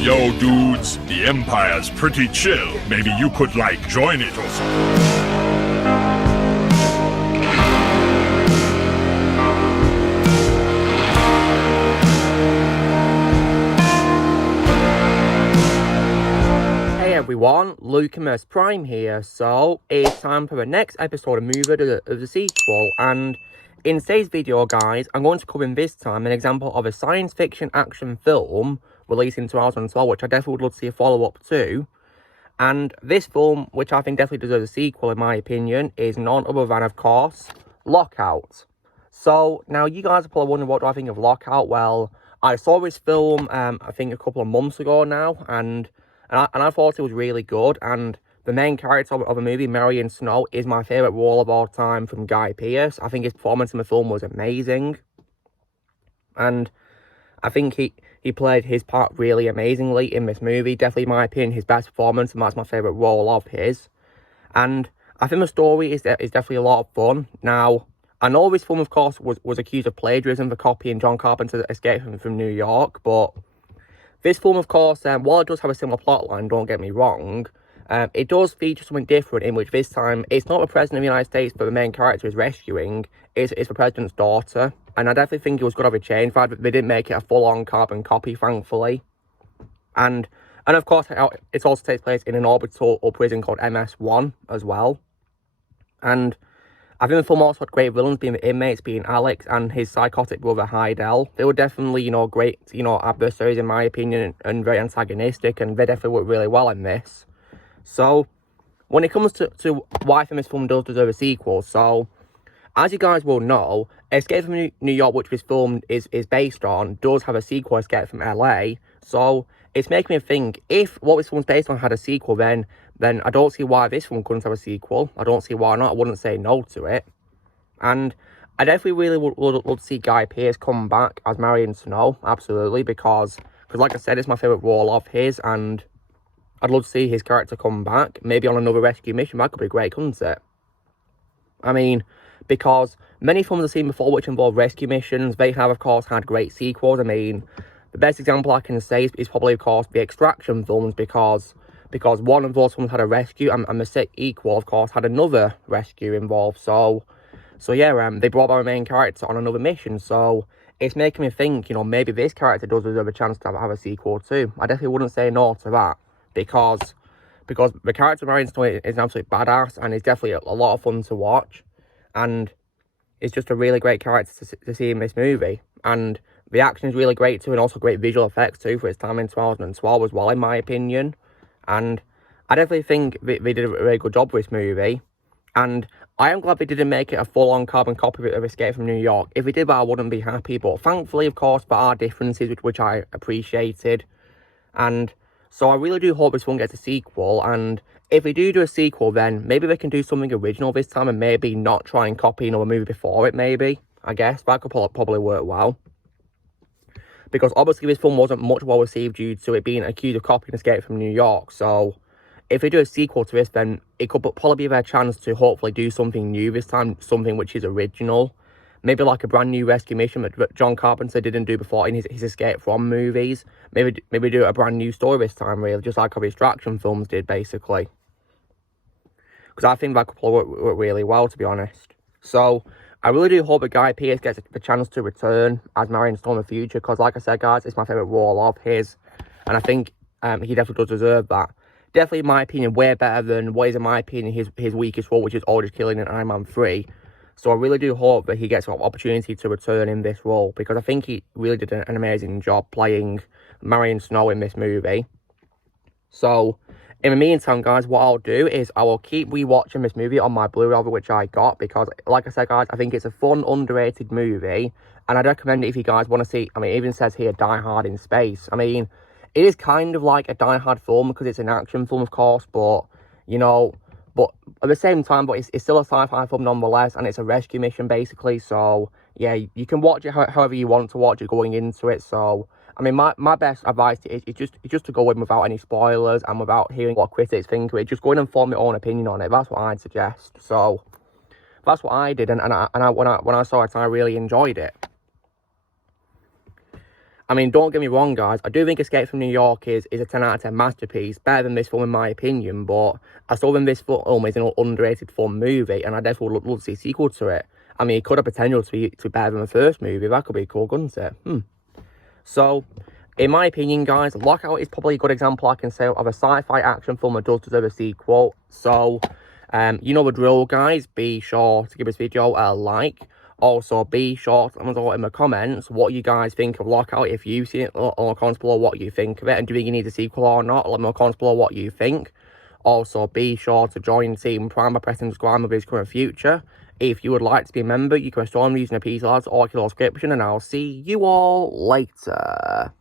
Yo, dudes, the Empire's pretty chill. Maybe you could, join it or something. Hey everyone, Lucamus Prime here. So, it's time for the next episode of the sequel, and in today's video, guys, I'm going to cover in this time an example of a science fiction action film released in 2012, which I definitely would love to see a follow-up to. And this film, which I think definitely deserves a sequel in my opinion, is none other than, of course, Lockout. So, now you guys are probably wondering, what do I think of Lockout? Well, I saw this film, I think a couple of months ago now, and I thought it was really good, and the main character of the movie, Marion Snow, is my favourite role of all time from Guy Pearce. I think his performance in the film was amazing, and I think he played his part really amazingly in this movie. Definitely, in my opinion, his best performance, and that's my favourite role of his. And I think the story is definitely a lot of fun. Now, I know this film, of course, was accused of plagiarism for copying John Carpenter's Escape from New York, but this film, of course, while it does have a similar plotline, don't get me wrong, it does feature something different, in which this time it's not the President of the United States that the main character is rescuing, it's the President's daughter. And I definitely think it was good of a change, but they didn't make it a full-on carbon copy, thankfully. And of course, it also takes place in an orbital prison called MS-1 as well. And I think the film also had great villains, being the inmates, being Alex and his psychotic brother Heidel. They were definitely, great, adversaries in my opinion, and very antagonistic, and they definitely worked really well in this. So, when it comes to why I think this film does deserve a sequel, so, as you guys will know, Escape from New York, which this film is based on, does have a sequel, Escape from LA. So, it's making me think, if what this film's based on had a sequel, then I don't see why this one couldn't have a sequel. I don't see why not. I wouldn't say no to it. And I definitely really would love to see Guy Pearce come back as Marion Snow, absolutely, because like I said, it's my favourite role of his, and I'd love to see his character come back, maybe on another rescue mission. That could be great, couldn't it? I mean, because many films I've seen before which involve rescue missions, they have, of course, had great sequels. I mean, the best example I can say is probably, of course, the Extraction films, because one of those films had a rescue, and the sequel, of course, had another rescue involved. So yeah, they brought our main character on another mission. So it's making me think, maybe this character does deserve a chance to have a sequel too. I definitely wouldn't say no to that, because the character of Marion Snow is an absolute badass, and is definitely a lot of fun to watch, and it's just a really great character to see in this movie. And the action is really great too, and also great visual effects too for its time in 2012 as well, in my opinion. And I definitely think they did a very good job with this movie. And I am glad they didn't make it a full-on carbon copy of Escape from New York. If they did that, I wouldn't be happy. But thankfully, of course, there are differences which I appreciated. And so I really do hope this one gets a sequel. And if they do a sequel, then maybe they can do something original this time, and maybe not try and copy another movie before it, maybe. I guess that could probably work well. Because obviously this film wasn't much well received due to it being accused of copying Escape from New York. So if they do a sequel to this, then it could probably be their chance to hopefully do something new this time, something which is original. Maybe like a brand new rescue mission that John Carpenter didn't do before in his Escape from movies. Maybe do a brand new story this time, really, just like how the Extraction films did, basically. Because I think that could probably work really well, to be honest. So I really do hope that Guy Pearce gets the chance to return as Marion Snow in the future, because like I said, guys, it's my favourite role of his, and I think he definitely does deserve that. Definitely, in my opinion, way better than what is, in my opinion, his weakest role, which is Aldrich Killing in Iron Man 3. So I really do hope that he gets an opportunity to return in this role, because I think he really did an amazing job playing Marion Snow in this movie. So in the meantime, guys, what I'll do is I will keep rewatching this movie on my Blu-ray, which I got, because, like I said, guys, I think it's a fun, underrated movie, and I'd recommend it if you guys want to see. I mean, it even says here, Die Hard in Space. I mean, it is kind of like a Die Hard film, because it's an action film, of course, but, but at the same time, but it's still a sci-fi film nonetheless, and it's a rescue mission, basically. So yeah, you can watch it however you want to watch it going into it. So I mean, my best advice is just to go in without any spoilers and without hearing what critics think of it. Just go in and form your own opinion on it. That's what I'd suggest. So that's what I did, and when I saw it, I really enjoyed it. I mean, don't get me wrong, guys. I do think Escape from New York is a 10 out of 10 masterpiece. Better than this film, in my opinion. But I still think this film is an underrated fun movie. And I definitely would love to see a sequel to it. I mean, it could have potential to be better than the first movie. That could be cool, couldn't it? So, in my opinion, guys, Lockout is probably a good example, I can say, of a sci-fi action film that does deserve a sequel. So, you know the drill, guys. Be sure to give this video a like. Also, be sure to let me know in the comments what you guys think of Lockout, if you've seen it, or comment below what you think of it, and do you think you need a sequel or not? Let me know comment below what you think. Also, be sure to join Team Prime by pressing subscribe with his current future. If you would like to be a member, you can restore them using a piece of or a subscription, and I'll see you all later.